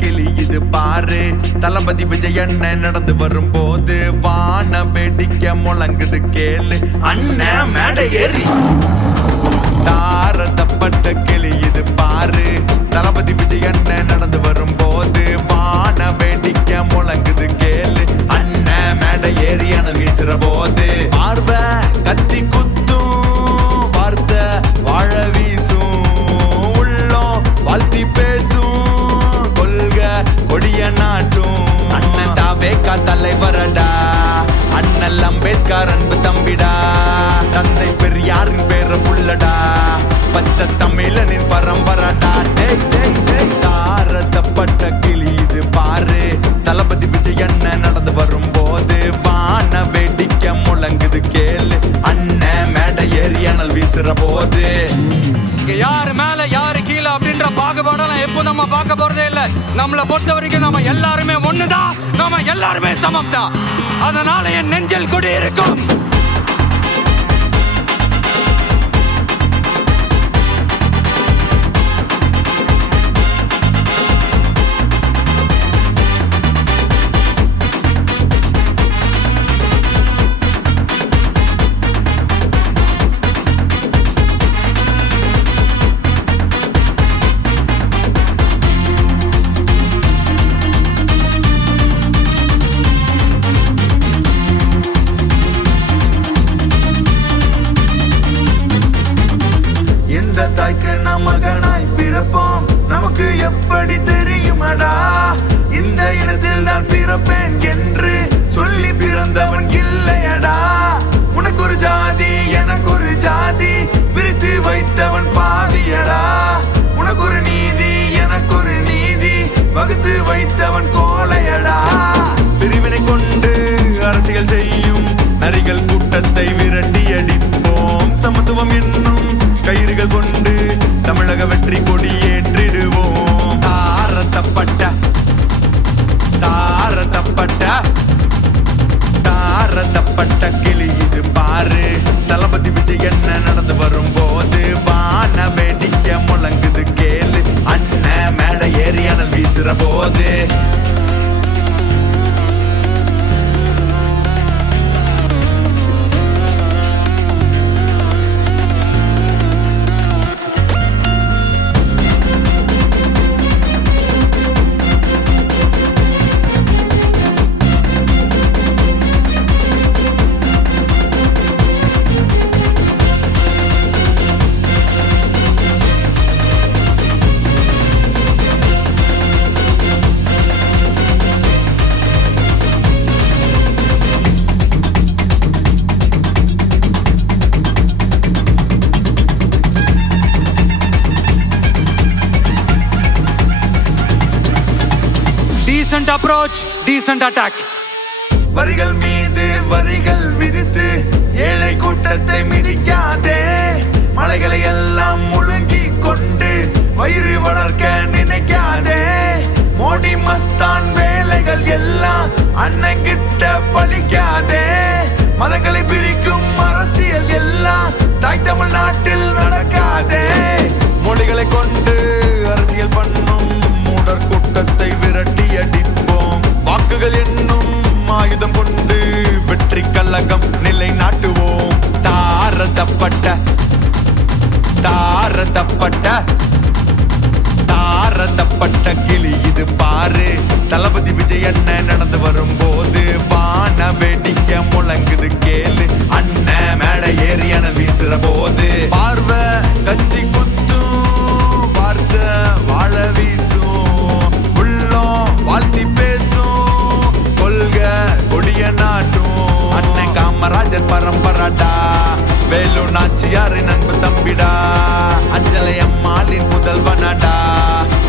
கிளி இது பாரு, தளபதி விஜய் அண்ணன் நடந்து வரும்போது வான வேடிக்கை முழங்குது கேளு. அண்ணன் மேடை ஏறி தாரத்தப்பட்ட கிளி இது பாரு, தளபதி விஜய் அண்ணன் நடந்து வரும்போது வான வேடிக்கை முழங்குது கேளு. அண்ணன் மேடை ஏறி அனல் வீசுற போது பார்வை கத்தி குத்தும், வார்த்தை வாழ வீசும், உள்ளம் வாழ்த்தி பேசும், கொடிய நாட்டும். அண்ணன் தாவேகா தலைவரடா, அண்ணல் அம்பேத்கர் அன்பு தம்பிடா, தந்தை பெரியாரின் பேர புள்ளடா, பச்சை தமிழனின் பரம்பரடா. தாரத்தப்பட்ட கிளி இது பாரு, தளபதி விஜய் அண்ணன் நடந்து வரும்போது வான வேடிக்கை முழங்குது கேளு. அண்ணன் மேடை ஏறி அனல் வீசுற போது யாரு மேல யாரு கீழே அப்படின்ற பாகுபாடெல்லாம் எப்போ நம்ம பார்க்க போறதே இல்லை. நம்மளை பொறுத்த வரைக்கும் நம்ம எல்லாருமே ஒண்ணுதான், நம்ம எல்லாருமே சமம் தான். அதனால என் நெஞ்சில் குடி இருக்கும். தாய்க்கு நாம் மகனாய் பிறப்போம், நமக்கு எப்படி தெரியுமடா, இந்த இனத்தில் நான் பிறப்பேன் என்று சொல்லி பிறந்தவன் இல்லையடா. உனக்கு ஒரு ஜாதி எனக்கு ஒரு ஜாதி பிரித்து வைத்தவன் பாவியடா. உனக்கு ஒரு நீதி எனக்கு ஒரு நீதி வகுத்து வைத்தவன் கோலையடா. பிரிவினை கொண்டு அரசியல் செய்யும் நரிகள் கூட்டத்தை விரட்டி அடிப்போம். சமத்துவம் என்னும் கயிறுகள் கொண்டு தமிழக வெற்றி கொடி ஏற்றிடுவோம். தாரத்தப்பட்ட கிளி இது பாரு, தளபதி விஜய் அண்ணன் நடந்து வரும்போது வான வேடிக்கை முழங்குது கேளு. அண்ணன் மேடை ஏறி அனல் வீசுற போது Decent approach, decent attack. வரிகள் மீது வரிகள் விதித்து ஏழை கூட்டத்தை மிதிக்காதே. மலைகளை எல்லாம் முழுங்கி கொண்டு வயிறு வளர்க்க நினைக்காதே. மோடி மஸ்தான் வேலைகள் எல்லாம் அண்ணன் கிட்ட பழிக்காதே. மதங்களை பிரிக்கும் அரசியல் எல்லாம் தாய் தமிழ்நாட்டில் நடக்காதே. மொழிகளை கொண்டு அரசியல் பண்ணும் மூடர் கூட்டத்தை விரட்டி அடிப்போம். வாக்குகள் என்னும் ஆயுதம் கொண்டு வெற்றி கழகம் நிலை நாட்டுவோம். தாரத்தப்பட்ட கிளி இது பாரு, தளபதி விஜய் விஜய் அண்ணன் நடந்து வரும்போது வான வேடிக்கை முழங்குது கேளு அண்ணன் மேடை ஏறி அனல் வீசுற போது பார்வை கத்தி குத்தும் வார்த்தை வாழ வீசும் உள்ளம் வாழ்த்தி பேசும் கொள்க கொடிய நாட்டும் அண்ணன் காமராஜர் பரம்பராடா வேலு நாச்சியாரு நண்பு தம்பிடா அஞ்சலை அம்மாளின் முதல்வனடா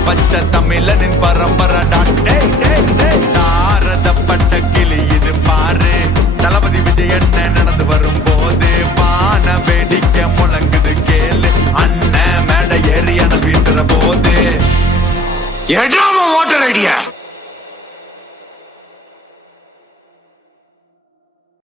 பச்சை தமிழனின் பரம்பரடா டேய் டேய் டேய் தாரதப்பட்ட கிளி இது பாரு தளபதி விஜய் அண்ணன் நடந்து வரும்போது வான வேடிக்கை முழங்குது கேளு அண்ணன் மேடை ஏறி அனல் வீசுற போது ஓட்டர் ஐடியா